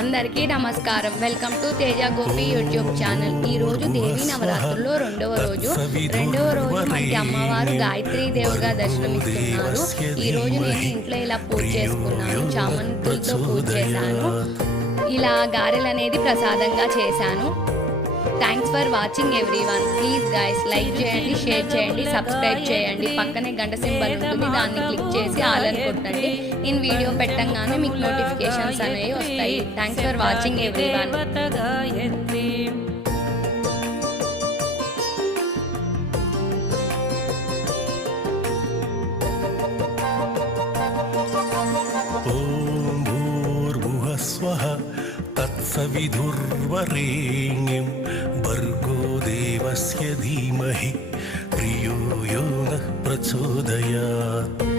అందరికీ నమస్కారం. Welcome to Teja Gopi YouTube channel. ఈరోజు దేవీ నవరాత్రుల్లో రెండవ రోజు మనకి అమ్మవారు గాయత్రీ దేవుగా దర్శనమిస్తున్నారు. ఈరోజు నేను ఇంట్లో ఇలా పూజ చేసుకున్నాను. చామంతులతో పూజ చేశాను. ఇలా గారెలు అనేది ప్రసాదంగా చేశాను. Thanks for watching everyone. Please guys like చేయండి, షేర్ చేయండి, సబ్స్క్రైబ్ చేయండి. పక్కనే గంట సింబల్ ఉంటుంది, దాన్ని క్లిక్ చేసి ఆల్ అని కొట్టండి. నేను వీడియో పెట్టంగానే మీకు నోటిఫికేషన్స్ అనేవి వస్తాయి. Thanks for watching everyone. तत्सविधुर्वरेण्यं भर्गो देवस्य धीमहि धियो यो नः प्रचोदयात्.